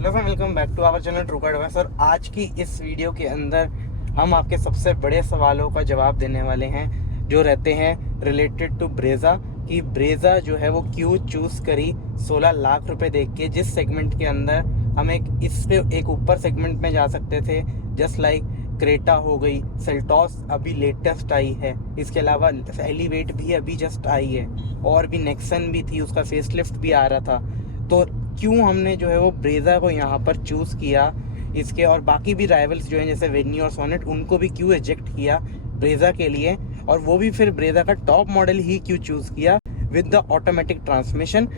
Hello friend, welcome back to our channel true car advice. और आज की इस वीडियो के अंदर हम आपके सबसे बड़े सवालों का जवाब देने वाले हैं जो रहते हैं रिलेटेड टू ब्रेजा। कि ब्रेजा जो है वो क्यों चूज़ करी 16 लाख रुपए देख के, जिस सेगमेंट के अंदर हम इससे एक ऊपर सेगमेंट में जा सकते थे। जस्ट लाइक क्रेटा हो गई, सेल्टॉस अभी लेटेस्ट आई है, इसके अलावा एलिवेट भी अभी जस्ट आई है, और भी नेक्सन भी थी, उसका फेसलिफ्ट भी आ रहा था। तो क्यों हमने जो है वो ब्रेजा को यहाँ पर चूज़ किया इसके, और बाकी भी राइवल्स जो हैं जैसे वेन्यू और सोनेट, उनको भी क्यों रिजेक्ट किया ब्रेजा के लिए, और वो भी फिर ब्रेजा का टॉप मॉडल ही क्यों चूज़ किया विद द ऑटोमेटिक ट्रांसमिशन।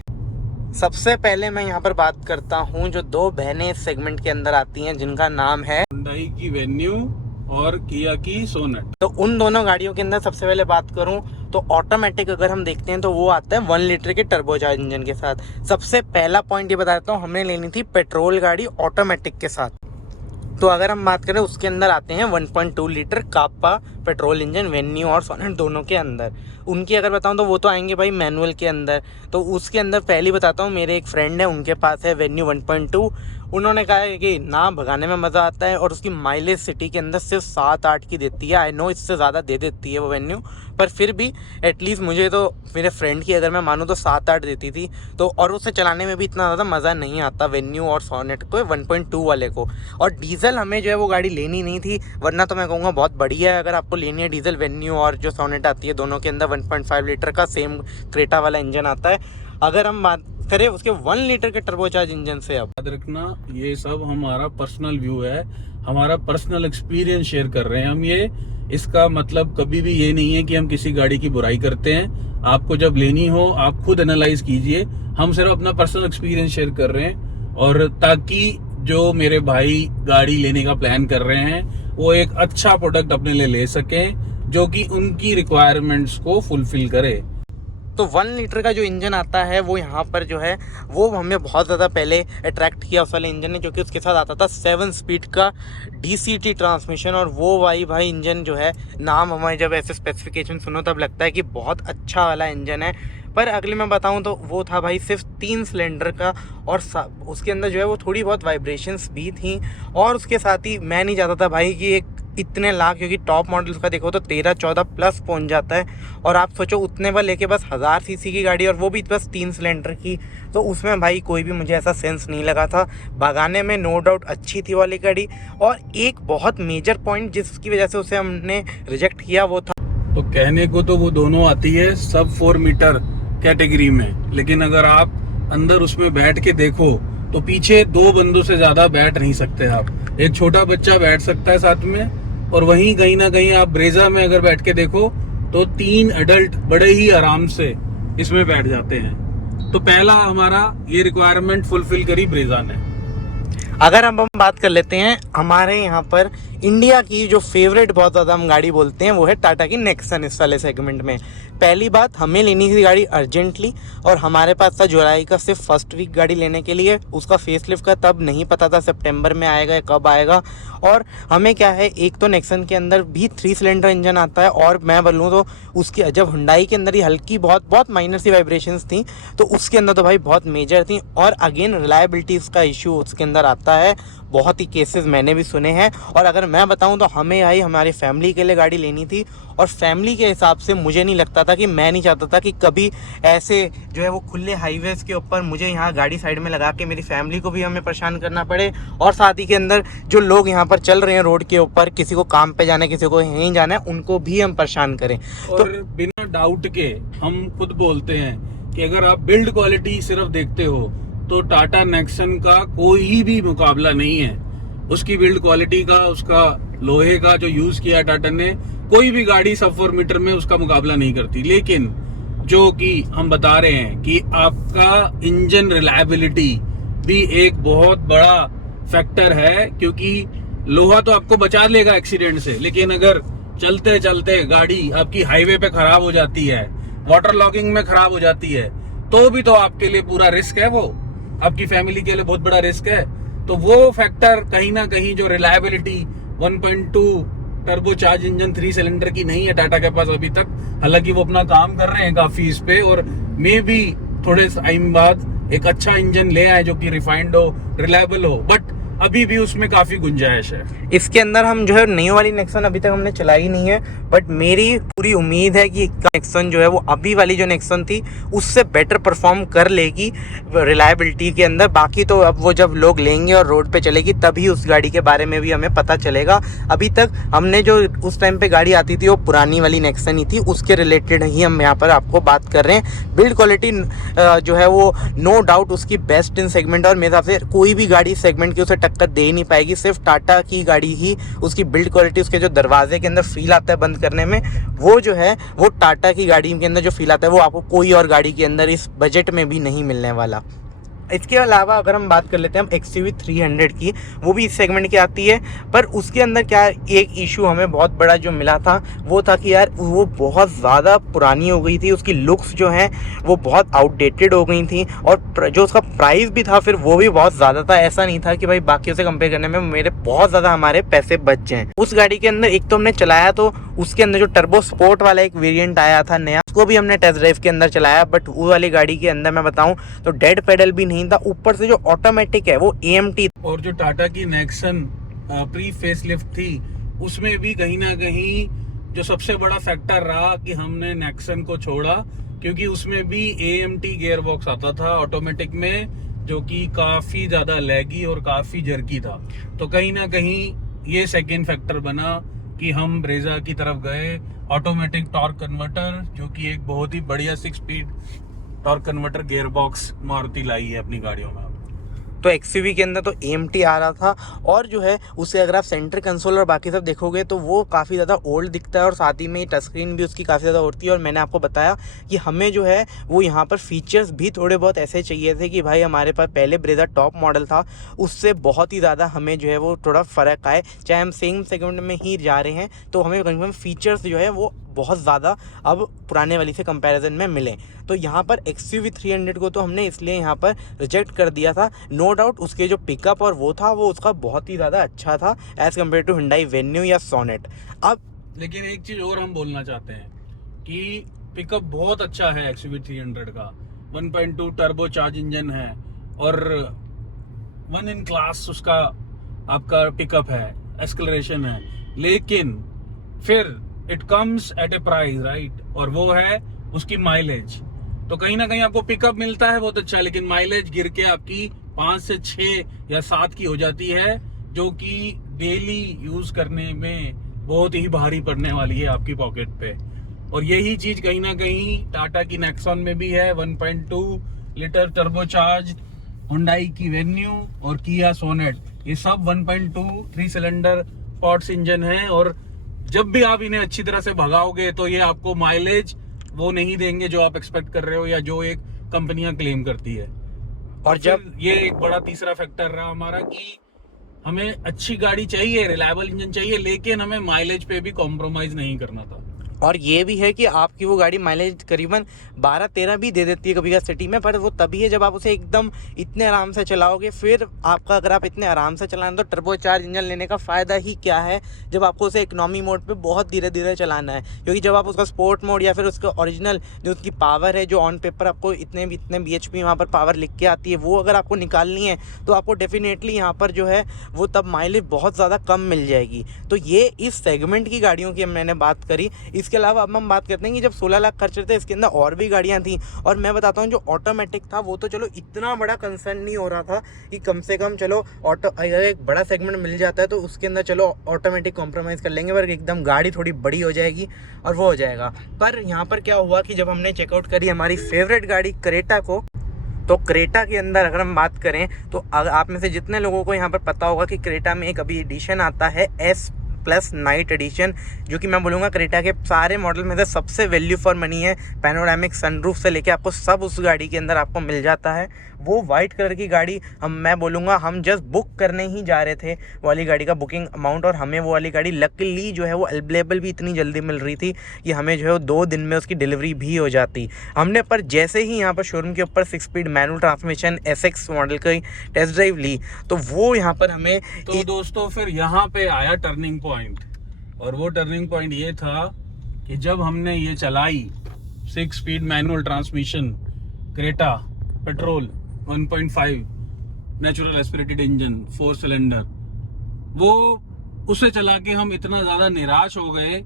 सबसे पहले मैं यहाँ पर बात करता हूँ जो दो बहनें इस सेगमेंट के अंदर आती हैं जिनका नाम है हुंडई की वेन्यू और किया की सोनेट। तो उन दोनों गाड़ियों के अंदर सबसे पहले बात करूं तो ऑटोमेटिक अगर हम देखते हैं तो वो आता है 1 लीटर के टर्बोचार्ज इंजन के साथ। सबसे पहला पॉइंट ये बता देता हूँ, हमने लेनी थी पेट्रोल गाड़ी ऑटोमेटिक के साथ। तो अगर हम बात करें उसके अंदर आते हैं 1.2 लीटर कापा पेट्रोल इंजन वेन्यू और सोनेट दोनों के अंदर। उनकी अगर बताऊं तो वो तो आएंगे भाई मैनुअल के अंदर। तो उसके अंदर पहले बताता हूँ, मेरे एक फ्रेंड है उनके पास है वेन्यू 1.2। उन्होंने कहा है कि ना भगाने में मज़ा आता है और उसकी माइलेज सिटी के अंदर सिर्फ 7-8 की देती है। आई नो इससे ज़्यादा दे देती है वो वेन्यू, पर फिर भी एटलीस्ट मुझे तो मेरे फ्रेंड की अगर मैं मानूँ तो 7-8 देती थी। तो और उसे चलाने में भी इतना ज़्यादा मज़ा नहीं आता वेन्यू और सोनेट को 1.2 वाले को। और डीजल हमें जो है वो गाड़ी लेनी नहीं थी, वरना तो मैं कहूँगा बहुत बढ़िया है अगर आपको लेनी है डीजल। वेन्यू और जो सोनेट आती है दोनों के अंदर 1.5 लीटर का सेम क्रेटा वाला इंजन आता है। अगर हम बात करें उसके 1 लीटर के टर्बोचार्ज इंजन से, अब याद रखना ये सब हमारा पर्सनल व्यू है, हमारा पर्सनल एक्सपीरियंस शेयर कर रहे हैं हम। ये इसका मतलब कभी भी ये नहीं है कि हम किसी गाड़ी की बुराई करते हैं। आपको जब लेनी हो आप खुद एनालाइज कीजिए, हम सिर्फ अपना पर्सनल एक्सपीरियंस शेयर कर रहे हैं। और ताकि जो मेरे भाई गाड़ी लेने का प्लान कर रहे हैं वो एक अच्छा प्रोडक्ट अपने लिए ले सकें जो कि उनकी रिक्वायरमेंट्स को फुलफिल करे। तो 1 लीटर का जो इंजन आता है वो यहाँ पर जो है वो हमें बहुत ज़्यादा पहले अट्रैक्ट किया उस वाले इंजन ने, क्योंकि उसके साथ आता था 7 स्पीड का DCT ट्रांसमिशन। और वो भाई इंजन जो है, नाम हमारे जब ऐसे स्पेसिफिकेशन सुनो तब लगता है कि बहुत अच्छा वाला इंजन है, पर अगले मैं बताऊं तो वो था भाई सिर्फ 3 सिलेंडर का। और उसके अंदर जो है वो थोड़ी बहुत वाइब्रेशंस भी थी। और उसके साथ ही मैं नहीं चाहता था भाई कि एक इतने लाख, क्योंकि टॉप मॉडल्स का देखो तो 13-14 प्लस पहुंच जाता है, और आप सोचो उतने पर लेके बस 1000 सीसी की गाड़ी और वो भी बस 3 सिलेंडर की। तो उसमें भाई कोई भी मुझे ऐसा सेंस नहीं लगा था। भगाने में नो डाउट अच्छी थी वाली गाड़ी। और एक बहुत मेजर पॉइंट जिसकी वजह से उसे हमने रिजेक्ट किया वो था, तो कहने को तो वो दोनों आती है सब 4 मीटर कैटेगरी में, लेकिन अगर आप अंदर उसमें बैठ के देखो तो पीछे 2 बंदों से ज्यादा बैठ नहीं सकते आप। एक छोटा बच्चा बैठ सकता है साथ में, और वहीं कहीं ना कहीं आप ब्रेजा में अगर बैठ के देखो तो 3 एडल्ट बड़े ही आराम से इसमें बैठ जाते हैं। तो पहला हमारा ये रिक्वायरमेंट फुलफिल करी ब्रेजा ने। अगर हम बात कर लेते हैं हमारे यहाँ पर इंडिया की जो फेवरेट बहुत ज़्यादा हम गाड़ी बोलते हैं वो है टाटा की नेक्सन। इस वाले सेगमेंट में पहली बात, हमें लेनी थी गाड़ी अर्जेंटली, और हमारे पास था जुलाई का सिर्फ फर्स्ट वीक गाड़ी लेने के लिए। उसका फेसलिफ्ट का तब नहीं पता था सितंबर में आएगा या कब आएगा। और हमें क्या है, एक तो नेक्सन के अंदर भी 3 सिलेंडर इंजन आता है, और मैं बोलूँ तो उसकी जब हुंडई के अंदर ही हल्की बहुत माइनर सी वाइब्रेशंस थी, तो उसके अंदर तो भाई बहुत मेजर थी। और अगेन रिलायबिलिटी का इशू उसके अंदर आता है, बहुत ही केसेस मैंने भी सुने हैं। और अगर मैं बताऊं तो हमें हमारी फैमिली के लिए गाड़ी लेनी थी, और फैमिली के हिसाब से मुझे नहीं लगता था कि, मैं नहीं चाहता था कि कभी ऐसे जो है वो खुले हाईवेज के ऊपर मुझे यहाँ गाड़ी साइड में लगा के मेरी फैमिली को भी हमें परेशान करना पड़े, और साथ ही के अंदर जो लोग यहाँ पर चल रहे हैं रोड के ऊपर, किसी को काम पे जाना है किसी को यहीं जाना है, उनको भी हम परेशान करें। और तो बिना डाउट के हम खुद बोलते हैं कि अगर आप बिल्ड क्वालिटी सिर्फ देखते हो तो टाटा नेक्सन का कोई भी मुकाबला नहीं है। उसकी बिल्ड क्वालिटी का, उसका लोहे का जो यूज किया टाटा ने, कोई भी गाड़ी सब 4 मीटर में उसका मुकाबला नहीं करती। लेकिन जो कि हम बता रहे हैं कि आपका इंजन रिलायबिलिटी भी एक बहुत बड़ा फैक्टर है, क्योंकि लोहा तो आपको बचा लेगा एक्सीडेंट से, लेकिन अगर चलते चलते गाड़ी आपकी हाईवे पे खराब हो जाती है, वाटर लॉगिंग में खराब हो जाती है, तो भी तो आपके लिए पूरा रिस्क है, वो आपकी फैमिली के लिए बहुत बड़ा रिस्क है। तो वो फैक्टर कहीं ना कहीं जो रिलायबिलिटी 1.2 टर्बोचार्ज इंजन 3 सिलेंडर की नहीं है टाटा के पास अभी तक। हालांकि वो अपना काम कर रहे हैं काफी इस पे, और मे भी थोड़े टाइम बाद एक अच्छा इंजन ले आए जो कि रिफाइंड हो, रिलायबल हो, बट अभी भी उसमें काफी गुंजाइश है। इसके अंदर हम जो है नई वाली नेक्सन अभी तक हमने चलाई नहीं है, बट मेरी पूरी उम्मीद है कि नेक्सन जो है वो अभी वाली जो नेक्सन थी उससे बेटर परफॉर्म कर लेगी रिलायबिलिटी के अंदर। बाकी तो अब वो जब लोग लेंगे और रोड पे चलेगी तभी उस गाड़ी के बारे में भी हमें पता चलेगा। अभी तक हमने जो उस टाइम पे गाड़ी आती थी वो पुरानी वाली नेक्सन ही थी, उसके रिलेटेड ही हम यहाँ पर आपको बात कर रहे हैं। बिल्ड क्वालिटी जो है वो नो डाउट उसकी बेस्ट इन सेगमेंट, और मेरे हिसाब से कोई भी गाड़ी सेगमेंट की उसे टक्कर दे ही नहीं पाएगी। सिर्फ टाटा की गाड़ी ही उसकी बिल्ड क्वालिटी, उसके जो दरवाजे के अंदर फील आता है बंद करने में, वो जो है वो टाटा की गाड़ी के अंदर जो फील आता है वो आपको कोई और गाड़ी के अंदर इस बजट में भी नहीं मिलने वाला। इसके अलावा अगर हम बात कर लेते हैं हम XUV 300 की, वो भी इस सेगमेंट की आती है, पर उसके अंदर क्या एक इशू हमें बहुत बड़ा जो मिला था वो था कि यार वो बहुत ज़्यादा पुरानी हो गई थी, उसकी लुक्स जो हैं वो बहुत आउटडेटेड हो गई थी, और जो उसका प्राइस भी था फिर वो भी बहुत ज़्यादा था। ऐसा नहीं था कि भाई बाकियों से कंपेयर करने में मेरे बहुत ज़्यादा हमारे पैसे बच जाएँ। उस गाड़ी के अंदर एक तो हमने चलाया तो उसके अंदर जो टर्बो स्पोर्ट वाला एक वेरिएंट आया था नया, उसको भी हमने टेस्ट ड्राइव के अंदर चलाया, बट वो वाली गाड़ी के अंदर मैं बताऊं तो डेड पेडल भी नहीं था, ऊपर से जो ऑटोमेटिक है वो AMT। और जो टाटा की नेक्सन प्री फेसलिफ्ट थी उसमें भी कहीं ना कहीं जो सबसे बड़ा फैक्टर रहा कि हमने नेक्सन को छोड़ा, क्योंकि उसमें भी AMT गियर बॉक्स आता था ऑटोमेटिक में, जो कि काफी ज्यादा लैगी और काफी जर्की था। तो कहीं ना कहीं ये सेकेंड फैक्टर बना कि हम ब्रेजा की तरफ गए। ऑटोमेटिक टॉर्क कन्वर्टर, जो कि एक बहुत ही बढ़िया 6 speed torque converter gear box Maruti लाई है अपनी गाड़ियों में। तो XUV के अंदर तो AMT आ रहा था, और जो है उसे अगर आप सेंटर कंसोल और बाकी सब देखोगे तो वो काफ़ी ज़्यादा ओल्ड दिखता है, और साथ ही में टच स्क्रीन भी उसकी काफ़ी ज़्यादा होती है। और मैंने आपको बताया कि हमें जो है वो यहाँ पर फीचर्स भी थोड़े बहुत ऐसे चाहिए थे कि भाई हमारे पास पहले ब्रेजा टॉप मॉडल था उससे बहुत ही ज़्यादा हमें जो है वो थोड़ा फ़र्क आए, चाहे हम सेम सेगमेंट में ही जा रहे हैं तो हमें कम फीचर्स जो है वो बहुत ज़्यादा अब पुराने वाली से कंपैरिजन में मिले। तो यहाँ पर XUV 300 को तो हमने इसलिए यहाँ पर रिजेक्ट कर दिया था। नो डाउट उसके जो पिकअप और वो था वो उसका बहुत ही ज़्यादा अच्छा था as compare to Hyundai Venue या सोनेट। अब लेकिन एक चीज़ और हम बोलना चाहते हैं कि पिकअप बहुत अच्छा है XUV 300 का, 1.2 टर्बो चार्ज इंजन है और 1 इन क्लास उसका आपका पिकअप है, एक्सेलरेशन है, लेकिन फिर it comes at A price, right, और वो है उसकी माइलेज। तो कहीं ना कहीं आपको पिकअप मिलता है बहुत अच्छा, लेकिन माइलेज गिर के आपकी 5 से 6 या 7 की हो जाती है, जो कि डेली यूज करने में बहुत ही भारी पड़ने वाली है आपकी पॉकेट पे। और यही चीज कहीं ना कहीं टाटा की नेक्सॉन में भी है। 1.2 लीटर टर्बोचार्ज हुंडई की वेन्यू और किया सोनेट, ये सब 1.2 3 सिलेंडर पॉट्स इंजन है, और जब भी आप इन्हें अच्छी तरह से भगाओगे तो ये आपको माइलेज वो नहीं देंगे जो आप एक्सपेक्ट कर रहे हो या जो एक कंपनियां क्लेम करती है। और जब ये एक बड़ा तीसरा फैक्टर रहा हमारा कि हमें अच्छी गाड़ी चाहिए, रिलायबल इंजन चाहिए, लेकिन हमें माइलेज पे भी कॉम्प्रोमाइज नहीं करना था। और ये भी है कि आपकी वो गाड़ी माइलेज करीबन 12-13 भी दे देती है कभी कभी सिटी में, पर वो तभी है जब आप उसे एकदम इतने आराम से चलाओगे। फिर आपका अगर आप इतने आराम से चलाना तो टर्बो चार्ज इंजन लेने का फ़ायदा ही क्या है जब आपको उसे इकोनॉमी मोड पे बहुत धीरे धीरे चलाना है। क्योंकि जब आप उसका स्पोर्ट मोड या फिर उसका ओरिजिनल जो उसकी पावर है, जो ऑन पेपर आपको इतने BHP वहाँ पर पावर लिख के आती है, वो अगर आपको निकालनी है तो आपको डेफिनेटली यहाँ पर जो है वो तब माइलेज बहुत ज़्यादा कम मिल जाएगी। तो ये इस सेगमेंट की गाड़ियों की मैंने बात करी। इसके अलावा अब हम बात करते हैं कि जब 16 लाख खर्च थे इसके अंदर और भी गाड़ियां थी, और मैं बताता हूं जो ऑटोमेटिक था वो तो चलो इतना बड़ा कंसर्न नहीं हो रहा था कि कम से कम चलो ऑटो अगर एक बड़ा सेगमेंट मिल जाता है तो उसके अंदर चलो ऑटोमेटिक कॉम्प्रोमाइज़ कर लेंगे, पर एकदम गाड़ी थोड़ी बड़ी हो जाएगी और वो हो जाएगा। पर यहाँ पर क्या हुआ कि जब हमने चेकआउट करी हमारी फेवरेट गाड़ी क्रेटा को, तो क्रेटा के अंदर अगर हम बात करें तो आप में से जितने लोगों को यहाँ पर पता होगा कि क्रेटा में एक अभी एडिशन आता है S+ नाइट एडिशन, जो कि मैं बोलूँगा क्रेटा के सारे मॉडल में से सबसे वैल्यू फॉर मनी है। पैनोरामिक सनरूफ से लेके आपको सब उस गाड़ी के अंदर आपको मिल जाता है। वो वाइट कलर की गाड़ी मैं बोलूँगा हम जस्ट बुक करने ही जा रहे थे वाली गाड़ी का बुकिंग अमाउंट, और हमें वो वाली गाड़ी लकीली जो है वो अवेलेबल भी इतनी जल्दी मिल रही थी कि हमें जो है 2 दिन में उसकी डिलीवरी भी हो जाती हमने। पर जैसे ही यहाँ पर शोरूम के ऊपर 6 speed manual transmission SX model की टेस्ट ड्राइव ली तो वो यहाँ पर हमें तो दोस्तों फिर यहाँ पे आया टर्निंग पॉइंट, और वो टर्निंग पॉइंट ये था कि जब हमने ये चलाई 6 speed manual transmission Creta petrol, 1.5 natural aspirated engine 4 cylinder, वो उसे चला के हम इतना ज्यादा निराश हो गए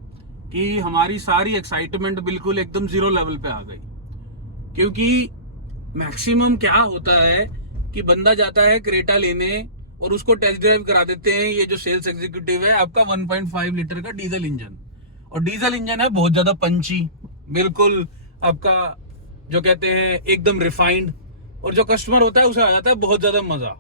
कि हमारी सारी एक्साइटमेंट बिल्कुल एकदम जीरो लेवल पे आ गई। क्योंकि मैक्सिमम क्या होता है कि बंदा जाता है क्रेटा लेने और उसको टेस्ट ड्राइव करा देते हैं ये जो सेल्स एग्जीक्यूटिव है आपका 1.5 लीटर का डीजल इंजन, और डीजल इंजन है बहुत ज्यादा पंची, बिल्कुल आपका जो कहते हैं एकदम रिफाइंड, और जो कस्टमर होता है उसे आ जाता है बहुत ज्यादा मजा।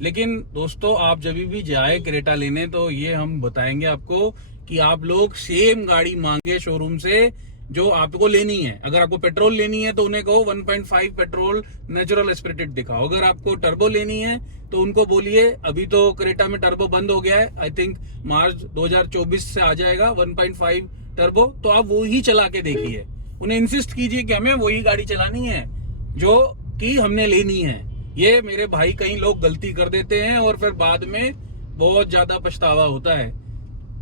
लेकिन दोस्तों आप जब भी जाए क्रेटा लेने तो ये हम बताएंगे आपको कि आप लोग सेम गाड़ी मांगे शोरूम से जो आपको लेनी है। अगर आपको पेट्रोल लेनी है तो उन्हें कहो 1.5 पेट्रोल नेचुरल एस्पिरेटेड दिखाओ। अगर आपको टर्बो लेनी है तो उनको बोलिए, अभी तो क्रेटा में टर्बो बंद हो गया है, आई थिंक मार्च 2024 से आ जाएगा 1.5 टर्बो, तो आप वो ही चला के देखिए। उन्हें इंसिस्ट कीजिए कि हमें वही गाड़ी चलानी है जो कि हमने लेनी है। ये मेरे भाई कई लोग गलती कर देते हैं और फिर बाद में बहुत ज्यादा पछतावा होता है।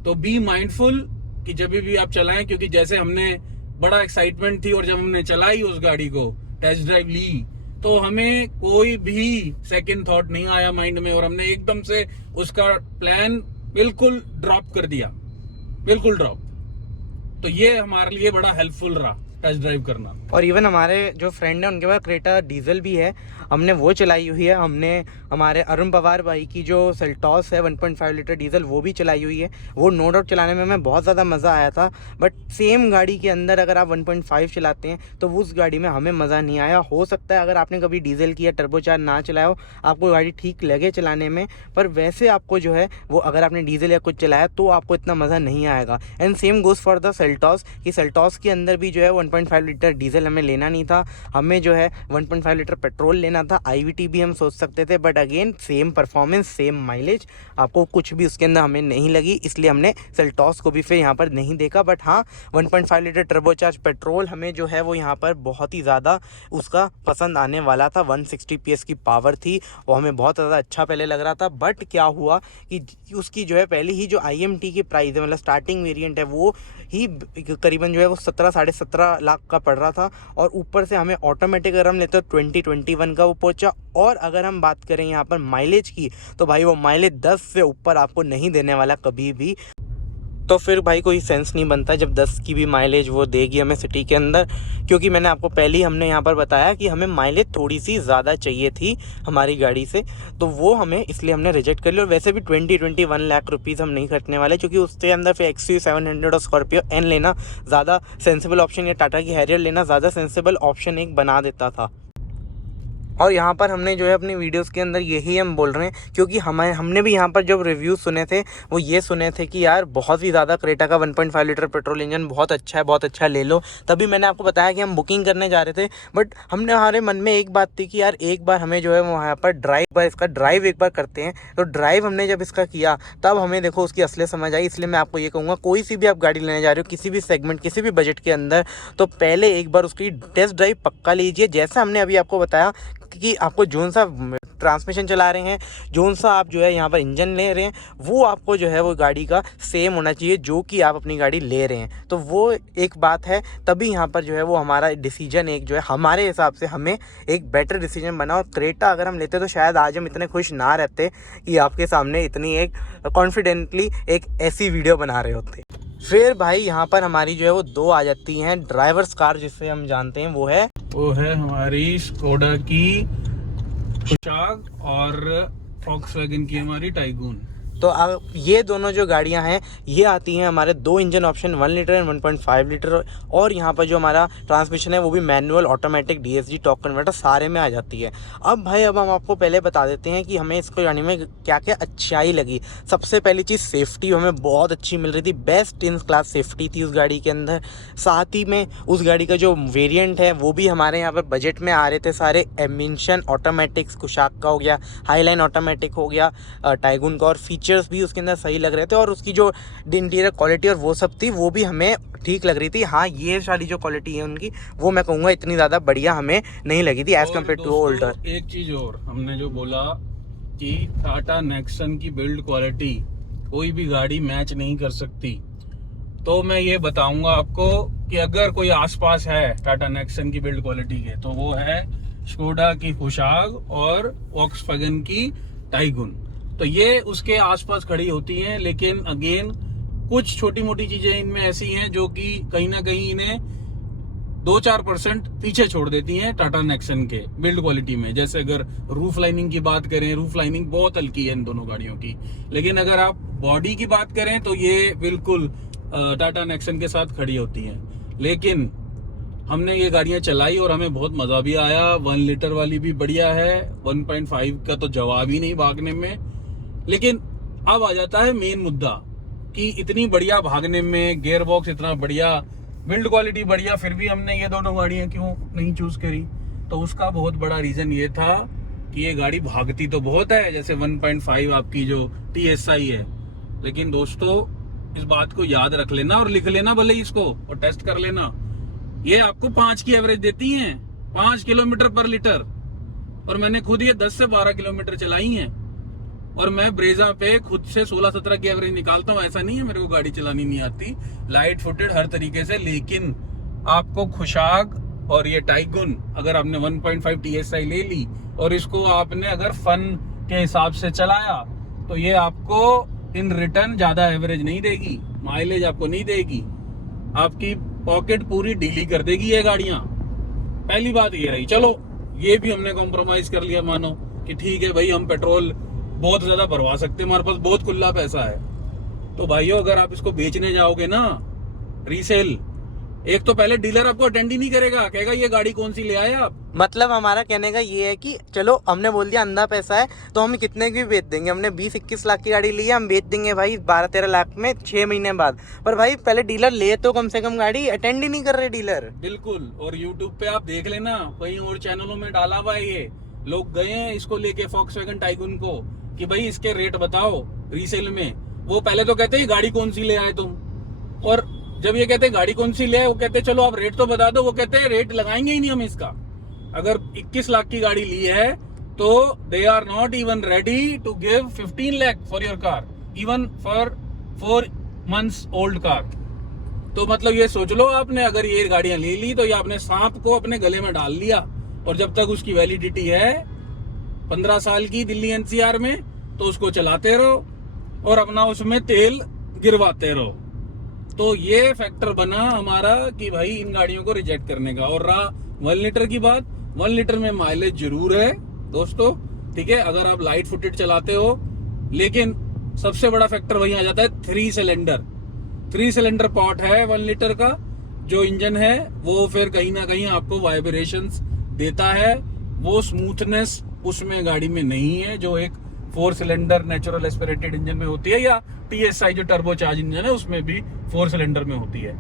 तो बी माइंडफुल कि जब भी आप चलाएं, क्योंकि जैसे हमने बड़ा एक्साइटमेंट थी और जब हमने चलाई उस गाड़ी को, टेस्ट ड्राइव ली, तो हमें कोई भी सेकंड थॉट नहीं आया माइंड में और हमने एकदम से उसका प्लान बिल्कुल ड्रॉप कर दिया, बिल्कुल ड्रॉप। तो ये हमारे लिए बड़ा हेल्पफुल रहा टेस्ट ड्राइव करना। और इवन हमारे जो फ्रेंड है उनके पास क्रेटा डीजल भी है, हमने वो चलाई हुई है। हमने हमारे अरुण पवार भाई की जो सेल्टॉस है 1.5 लीटर डीजल वो भी चलाई हुई है। वो नो डाउट चलाने में हमें बहुत ज़्यादा मज़ा आया था, बट सेम गाड़ी के अंदर अगर आप 1.5 चलाते हैं तो उस गाड़ी में हमें मज़ा नहीं आया। हो सकता है अगर आपने कभी डीजल की या टर्बोचार्ज ना चलाया हो, आपको गाड़ी ठीक लगे चलाने में, पर वैसे आपको जो है वो अगर आपने डीजल या कुछ चलाया तो आपको इतना मज़ा नहीं आएगा। And same goes for the Seltos कि सेल्टॉस के अंदर भी जो है 1.5 लीटर डीजल हमें लेना नहीं था, हमें जो है 1.5 लीटर पेट्रोल लेना था। IVT भी हम सोच सकते थे, but again same performance same mileage, आपको कुछ भी उसके अंदर हमें नहीं लगी, इसलिए हमने सेल्टॉस को भी फिर यहाँ पर नहीं देखा। बट हाँ, 1.5 लीटर टर्बोचार्ज पेट्रोल हमें जो है वो यहाँ पर बहुत ही ज़्यादा उसका पसंद आने वाला था। 160 PS की पावर थी, वो हमें बहुत ज़्यादा अच्छा पहले लग रहा था। बट क्या हुआ कि उसकी जो है पहले ही जो IMT की प्राइस है, मतलब स्टार्टिंग वेरिएंट है, वो ही करीबन जो है वो 17 साढ़े 17 लाख का पड़ रहा था, और ऊपर से हमें ऑटोमेटिक अगर हम लेते तो 2021 का वो पहुंचा। और अगर हम बात करें यहाँ पर माइलेज की तो भाई वो माइलेज 10 से ऊपर आपको नहीं देने वाला कभी भी। तो फिर भाई कोई सेंस नहीं बनता जब 10 की भी माइलेज वो देगी हमें सिटी के अंदर, क्योंकि मैंने आपको पहले ही हमने यहाँ पर बताया कि हमें माइलेज थोड़ी सी ज़्यादा चाहिए थी हमारी गाड़ी से, तो वो हमें इसलिए हमने रिजेक्ट कर लिया। और वैसे भी 21 लाख रुपीज़ हम नहीं खर्चने वाले, क्योंकि उसके अंदर फिर XUV700 और स्कॉर्पियो एन लेना ज़्यादा सेंसिबल ऑप्शन, या टाटा की हैरियर लेना ज़्यादा सेंसिबल ऑप्शन एक बना देता था। और यहाँ पर हमने जो है अपनी वीडियोस के अंदर यही हम बोल रहे हैं, क्योंकि हमने भी यहाँ पर जब रिव्यूज़ सुने थे वो ये सुने थे कि यार बहुत ही ज़्यादा क्रेटा का 1.5 लीटर पेट्रोल इंजन बहुत अच्छा है, बहुत अच्छा ले लो। तभी मैंने आपको बताया कि हम बुकिंग करने जा रहे थे, बट हमारे मन में एक बात थी कि यार एक बार हमें जो है वहाँ पर इसका ड्राइव एक बार करते हैं। तो ड्राइव हमने जब इसका किया तब हमें देखो उसकी असलियत समझ आई। इसलिए मैं आपको ये कहूँगा, कोई सी भी आप गाड़ी लेने जा रहे हो किसी भी सेगमेंट किसी भी बजट के अंदर, तो पहले एक बार उसकी टेस्ट ड्राइव पक्का लीजिए। जैसा हमने अभी आपको बताया कि आपको जोन सा ट्रांसमिशन चला रहे हैं, जोन सा आप जो है यहाँ पर इंजन ले रहे हैं, वो आपको जो है वो गाड़ी का सेम होना चाहिए जो कि आप अपनी गाड़ी ले रहे हैं। तो वो एक बात है, तभी यहाँ पर जो है वो हमारा डिसीजन एक जो है हमारे हिसाब से हमें एक बेटर डिसीजन बना। और क्रेटा अगर हम लेते तो शायद आज हम इतने खुश ना रहते कि आपके सामने इतनी एक कॉन्फिडेंटली एक ऐसी वीडियो बना रहे होते। फिर भाई यहाँ पर हमारी जो है वो दो आ जाती हैं ड्राइवर्स कार, जिससे हम जानते हैं वो है हमारी स्कोडा की कुशाक और वॉक्सवैगन की हमारी टाइगून। तो अब ये दोनों जो गाड़ियां हैं ये आती हैं हमारे दो engine option, 1 litre and 1.5 litre. और यहाँ पर जो हमारा ट्रांसमिशन है वो भी manual, automatic, DSG, torque converter सारे में आ जाती है। अब हम आपको पहले बता देते हैं कि हमें इसको गाड़ी में क्या क्या अच्छाई लगी। सबसे पहली चीज़ सेफ्टी हमें बहुत अच्छी मिल रही थी, बेस्ट इन क्लास सेफ्टी थी उस गाड़ी के अंदर। साथ ही में उस गाड़ी का जो वेरियंट है वो भी हमारे यहाँ पर बजट में आ रहे थे सारे। एमिशन ऑटोमेटिक्स कुशाक का हो गया, हाईलाइन ऑटोमेटिक हो गया टाइगून का, और फीचर्स भी उसके अंदर सही लग रहे थे। और उसकी जो इंटीरियर क्वालिटी और वो सब थी वो भी हमें ठीक लग रही थी। हाँ, ये सारी जो क्वालिटी है उनकी वो मैं कहूँगा इतनी ज़्यादा बढ़िया हमें नहीं लगी थी एज़ कम्पेयर टू ओल्डर। एक चीज़ और, हमने जो बोला कि टाटा नेक्सन की बिल्ड क्वालिटी कोई भी गाड़ी मैच नहीं कर सकती, तो मैं ये बताऊंगा आपको कि अगर कोई आसपास है टाटा नेक्सन की बिल्ड क्वालिटी के, तो वो है स्कोडा की कुशाग और वॉक्सवैगन की टाइगुन। तो ये उसके आसपास खड़ी होती हैं, लेकिन अगेन कुछ छोटी मोटी चीजें इनमें ऐसी हैं जो कि कहीं ना कहीं इन्हें 2-4% पीछे छोड़ देती हैं टाटा नेक्सन के बिल्ड क्वालिटी में। जैसे अगर रूफ लाइनिंग की बात करें, रूफ लाइनिंग बहुत हल्की है इन दोनों गाड़ियों की, लेकिन अगर आप बॉडी की बात करें तो ये बिल्कुल टाटा नेक्सन के साथ खड़ी होती हैं। लेकिन हमने ये गाड़ियां चलाई और हमें बहुत मजा भी आया। 1 लीटर वाली भी बढ़िया है, 1.5 का तो जवाब ही नहीं भागने में। लेकिन अब आ जाता है मेन मुद्दा कि इतनी बढ़िया भागने में, गियर बॉक्स इतना बढ़िया, बिल्ड क्वालिटी बढ़िया, फिर भी हमने ये दोनों गाड़ियां क्यों नहीं चूज करी। तो उसका बहुत बड़ा रीजन ये था कि ये गाड़ी भागती तो बहुत है, जैसे 1.5 आपकी जो TSI है, लेकिन दोस्तों इस बात को याद रख लेना और लिख लेना भले इसको और टेस्ट कर लेना। ये आपको 5 की एवरेज देती हैं, 5 किलोमीटर पर लीटर, और मैंने खुद ये 10 से 12 किलोमीटर चलाई हैं। और मैं ब्रेजा पे खुद से 16-17 की एवरेज निकालता हूँ। ऐसा नहीं है मेरे को गाड़ी चलानी नहीं आती, लाइट फुटेड हर तरीके से। लेकिन आपको खुशाग और ये टाइगुन, अगर आपने 1.5 TSI ले ली और इसको आपने अगर फन के हिसाब से चलाया, तो ये आपको इन रिटर्न ज्यादा एवरेज नहीं देगी, माइलेज आपको नहीं देगी, आपकी पॉकेट पूरी ढीली कर देगी ये गाड़ियां। पहली बात ये रही। चलो ये भी हमने कॉम्प्रोमाइज कर लिया, मानो कि ठीक है भाई, हम पेट्रोल बहुत ज्यादा भरवा सकते हैं, हमारे पास बहुत खुला पैसा है। तो भाइयों अगर आप इसको बेचने जाओगे ना रीसेल, एक तो पहले डीलर आपको अटेंड ही नहीं करेगा, कहेगा ये गाड़ी कौन सी ले आए आप। मतलब हमारा कहने का ये है कि चलो हमने बोल दिया अंधा पैसा है तो हम कितने की भी बेच देंगे। हमने 20-21 लाख की गाड़ी ली है, हम बेच देंगे भाई 12-13 लाख में 6 महीने बाद। पर भाई पहले डीलर ले तो कम से कम गाड़ी, अटेंड ही नहीं कर रहे डीलर। बिल्कुल। और यूट्यूब पे आप देख लेना, कहीं और चैनलों में डाला हुआ है ये, लोग गए हैं इसको लेके वॉक्सवैगन टाइगुन को कि भाई इसके रेट बताओ रीसेल में। वो पहले तो कहते हैं गाड़ी कौन सी ले आए तुम, और जब ये कहते हैं गाड़ी कौन सी ले आए, वो कहते हैं चलो आप रेट तो बता दो, वो कहते हैं रेट लगाएंगे ही नहीं हम इसका। अगर 21 लाख की गाड़ी ली है तो they are not even ready to give 15 lakh for your car, even for 4 months old car. तो मतलब ये सोच लो, आपने अगर ये गाड़ियां ले ली तो ये आपने सांप को अपने गले में डाल लिया, और जब तक उसकी वैलिडिटी है 15 साल की दिल्ली NCR में, तो उसको चलाते रहो और अपना उसमें तेल गिरवाते रहो। तो ये फैक्टर बना हमारा कि भाई इन गाड़ियों को रिजेक्ट करने का। और रहा 1 लीटर की बात, 1 लीटर में माइलेज जरूर है दोस्तों, ठीक है, अगर आप लाइट फुटेड चलाते हो। लेकिन सबसे बड़ा फैक्टर वही आ जाता है 3 सिलेंडर पॉट है 1 लीटर का जो इंजन है, वो फिर कहीं ना कहीं आपको वाइब्रेशंस देता है। वो स्मूथनेस उसमें गाड़ी में नहीं है जो एक 4 सिलेंडर नेचुरल एस्पिरेटेड इंजन में होती है, या TSI जो टर्बोचार्ज इंजन है उसमें भी 4 सिलेंडर में होती है।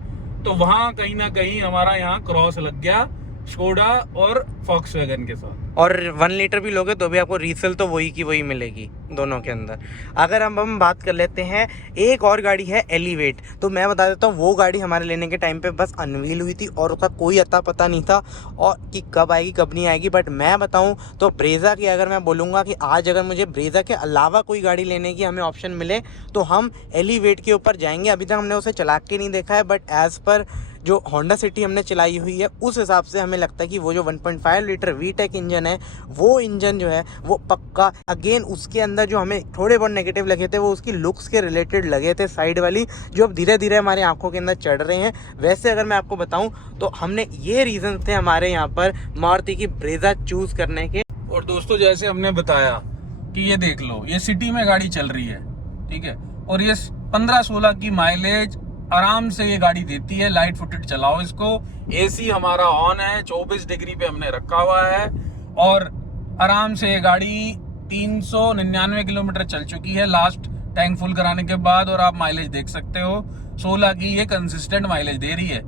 तो वहां कहीं ना कहीं हमारा यहाँ क्रॉस लग गया स्कोडा और वॉक्सवैगन के साथ। और 1 लीटर भी लोगे तो भी आपको रीसेल तो वही की वही मिलेगी दोनों के अंदर। अगर हम बात कर लेते हैं, एक और गाड़ी है एलिवेट। तो मैं बता देता हूँ, वो गाड़ी हमारे लेने के टाइम पे बस अनवील हुई थी और उसका कोई अता पता नहीं था और कि कब आएगी कब नहीं आएगी। बट मैं बताऊँ तो ब्रेजा की, अगर मैं बोलूँगा कि आज अगर मुझे ब्रेजा के अलावा कोई गाड़ी लेने की हमें ऑप्शन मिले तो हम एलिवेट के ऊपर जाएंगे। अभी तक हमने उसे चला के नहीं देखा है, बट एज़ पर जो होंडा सिटी हमने चलाई हुई है उस हिसाब से हमें लगता है कि वो जो 1.5 लीटर VTEC इंजन है, वो इंजन जो है वो पक्का। अगेन उसके अंदर जो हमें थोड़े बहुत नेगेटिव लगे थे वो उसकी लुक्स के रिलेटेड लगे थे, साइड वाली, जो अब धीरे धीरे हमारे आंखों के अंदर चढ़ रहे हैं। वैसे अगर मैं आपको बताऊं तो हमने ये रीजन थे हमारे यहाँ पर मारुति की ब्रेजा चूज करने के। और दोस्तों जैसे हमने बताया कि ये देख लो, ये सिटी में गाड़ी चल रही है, ठीक है, और ये 15-16 की माइलेज आराम से ये गाड़ी देती है। लाइट फुटेड चलाओ इसको, AC हमारा ऑन है, 24 डिग्री पे हमने रखा हुआ है, और आराम से ये गाड़ी 399 किलोमीटर चल चुकी है लास्ट टैंक फुल कराने के बाद। और आप माइलेज देख सकते हो 16 की ये कंसिस्टेंट माइलेज दे रही है।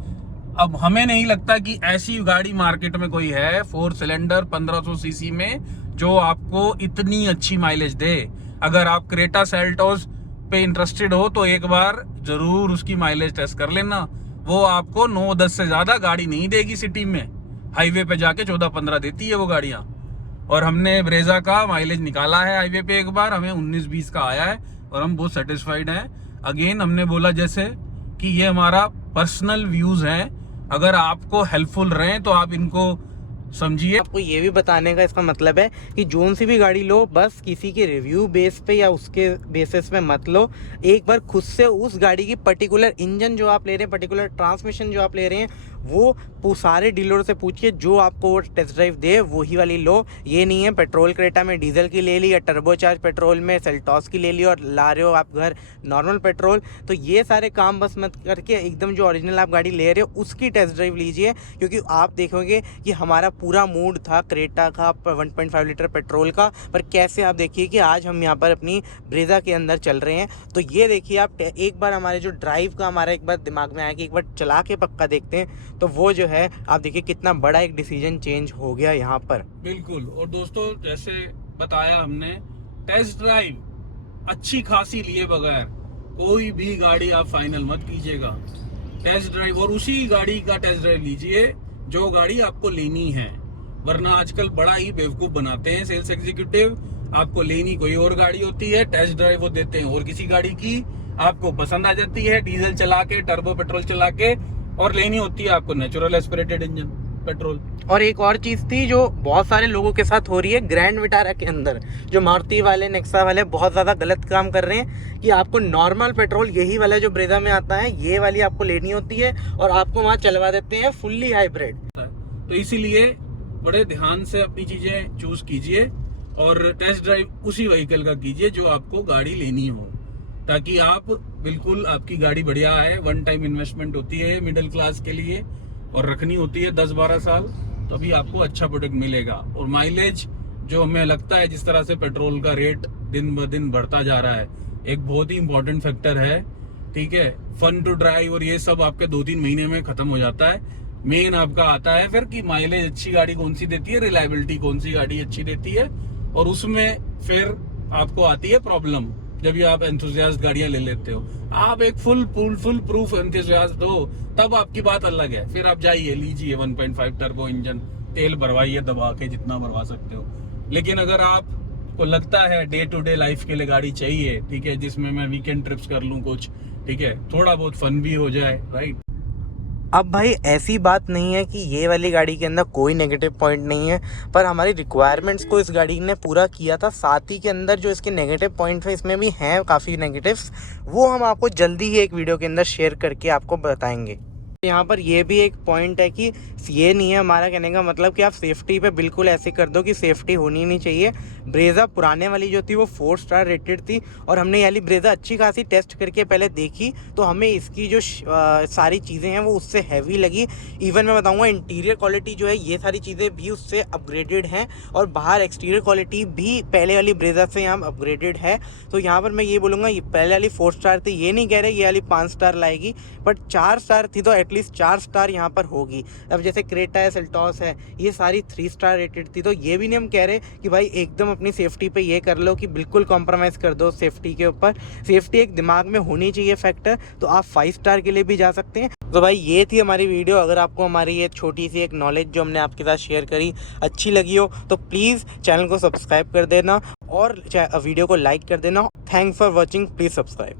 अब हमें नहीं लगता कि ऐसी गाड़ी मार्केट में कोई है 4 सिलेंडर 1500 सीसी में जो आपको इतनी अच्छी माइलेज दे। अगर आप क्रेटा सेल्टोस पे इंटरेस्टेड हो तो एक बार जरूर उसकी माइलेज टेस्ट कर लेना। वो आपको 9-10 से ज्यादा गाड़ी नहीं देगी सिटी में, हाईवे पे जाके 14-15 देती है वो गाड़ियां। और हमने ब्रेजा का माइलेज निकाला है हाईवे पे एक बार, हमें 19-20 का आया है और हम बहुत सेटिस्फाइड हैं। अगेन हमने बोला जैसे कि ये हमारा पर्सनल व्यूज हैं, अगर आपको हेल्पफुल रहे तो आप इनको समझिए। आपको ये भी बताने का इसका मतलब है कि जोन सी भी गाड़ी लो, बस किसी के रिव्यू बेस पे या उसके बेसिस पे मत लो। एक बार खुद से उस गाड़ी की पर्टिकुलर इंजन जो आप ले रहे हैं, पर्टिकुलर ट्रांसमिशन जो आप ले रहे हैं, वो सारे डीलर से पूछिए, जो आपको वो टेस्ट ड्राइव दे वही वाली लो। ये नहीं है पेट्रोल क्रेटा में डीजल की ले ली या टर्बोचार्ज पेट्रोल में सेल्टॉस की ले ली और ला रहे हो आप घर नॉर्मल पेट्रोल। तो ये सारे काम बस मत करके एकदम जो ओरिजिनल आप गाड़ी ले रहे हो उसकी टेस्ट ड्राइव लीजिए, क्योंकि आप देखोगे कि हमारा पूरा मूड था क्रेटा का 1.5 लीटर पेट्रोल का, पर कैसे आप देखिए कि आज हम यहाँ पर अपनी ब्रेजा के अंदर चल रहे हैं। तो ये देखिए आप एक बार हमारे जो ड्राइव का हमारा एक बार दिमाग में आया कि एक बार चला के पक्का देखते हैं, तो वो जो है आप देखिए कितना बड़ा एक डिसीजन चेंज हो गया यहाँ पर। बिल्कुल। और दोस्तों जैसे बताया हमने, टेस्ट ड्राइव अच्छी खासी लिए बगैर कोई भी गाड़ी आप फाइनल मत कीजिएगा। टेस्ट ड्राइव, और उसी गाड़ी का टेस्ट ड्राइव लीजिए जो गाड़ी आपको लेनी है, वरना आजकल बड़ा ही बेवकूफ बनाते हैं सेल्स एग्जीक्यूटिव। आपको लेनी कोई और गाड़ी होती है, टेस्ट ड्राइव वो देते हैं और किसी गाड़ी की, आपको पसंद आ जाती है डीजल चला के, टर्बो पेट्रोल चला के, और लेनी होती है आपको नेचुरल एस्पिरेटेड इंजन पेट्रोल। और एक और चीज़ थी जो बहुत सारे लोगों के साथ हो रही है ग्रैंड विटारा के अंदर, जो मारुति वाले नेक्सा वाले बहुत ज़्यादा गलत काम कर रहे हैं कि आपको नॉर्मल पेट्रोल यही वाला जो ब्रेजा में आता है ये वाली आपको लेनी होती है और आपको वहाँ चलवा देते हैं फुल्ली हाइब्रिड। तो इसीलिए बड़े ध्यान से अपनी चीजें चूज कीजिए और टेस्ट ड्राइव उसी व्हीकल का कीजिए जो आपको गाड़ी लेनी हो, ताकि आप बिल्कुल, आपकी गाड़ी बढ़िया है। वन टाइम इन्वेस्टमेंट होती है मिडिल क्लास के लिए और रखनी होती है 10-12 साल, तभी आपको अच्छा प्रोडक्ट मिलेगा। और माइलेज जो हमें लगता है, जिस तरह से पेट्रोल का रेट दिन ब दिन बढ़ता जा रहा है, एक बहुत ही इंपॉर्टेंट फैक्टर है। ठीक है, फन टू ड्राइव और ये सब आपके 2-3 महीने में खत्म हो जाता है। मेन आपका आता है फिर कि माइलेज अच्छी गाड़ी कौन सी देती है, रिलायबिलिटी कौन सी गाड़ी अच्छी देती है, और उसमें फिर आपको आती है प्रॉब्लम जब भी आप एंथुसियास्ट गाड़ियां ले लेते हो। आप एक फुल प्रूफ एंथुसियास्ट हो तब आपकी बात अलग है, फिर आप जाइए लीजिए 1.5 टर्बो इंजन, तेल भरवाइए दबा के जितना भरवा सकते हो। लेकिन अगर आपको लगता है डे टू डे लाइफ के लिए गाड़ी चाहिए, ठीक है, जिसमें मैं वीकेंड ट्रिप्स कर लूं कुछ, ठीक है, थोड़ा बहुत फन भी हो जाए, राइट। अब भाई ऐसी बात नहीं है कि ये वाली गाड़ी के अंदर कोई नेगेटिव पॉइंट नहीं है, पर हमारी रिक्वायरमेंट्स को इस गाड़ी ने पूरा किया था। साथ ही के अंदर जो इसके नेगेटिव पॉइंट्स हैं, इसमें भी हैं काफ़ी नेगेटिव्स, वो हम आपको जल्दी ही एक वीडियो के अंदर शेयर करके आपको बताएंगे। यहाँ पर ये भी एक पॉइंट है कि ये नहीं है हमारा कहने का मतलब कि आप सेफ्टी पे बिल्कुल ऐसे कर दो कि सेफ्टी होनी नहीं चाहिए। ब्रेजा पुराने वाली जो थी वो 4 स्टार रेटेड थी और हमने ये वाली ब्रेजा अच्छी खासी टेस्ट करके पहले देखी, तो हमें इसकी जो सारी चीज़ें हैं वो उससे हैवी लगी। इवन मैं बताऊँगा इंटीरियर क्वालिटी जो है ये सारी चीज़ें भी उससे अपग्रेडेड हैं और बाहर एक्सटीरियर क्वालिटी भी पहले वाली ब्रेजा से यहाँ अपग्रेडेड है। तो यहाँ पर मैं ये बोलूँगा, ये पहले वाली 4 स्टार थी, ये नहीं कह रहे ये वाली 5 स्टार लाएगी, बट 4 स्टार थी तो एटलीस्ट 4 स्टार यहाँ पर होगी। अब जैसे क्रेटा है, सेल्टॉस है, ये सारी 3 स्टार रेटेड थी, तो ये भी नहीं हम कह रहे कि भाई एकदम अपनी सेफ्टी पे ये कर लो कि बिल्कुल कॉम्प्रोमाइज़ कर दो सेफ्टी के ऊपर। सेफ्टी एक दिमाग में होनी चाहिए फैक्टर, तो आप 5 स्टार के लिए भी जा सकते हैं। तो भाई ये थी हमारी वीडियो। अगर आपको हमारी ये छोटी सी एक नॉलेज जो हमने आपके साथ शेयर करी अच्छी लगी हो तो प्लीज़ चैनल को सब्सक्राइब कर देना और वीडियो को लाइक कर देना। Thanks for watching, please subscribe.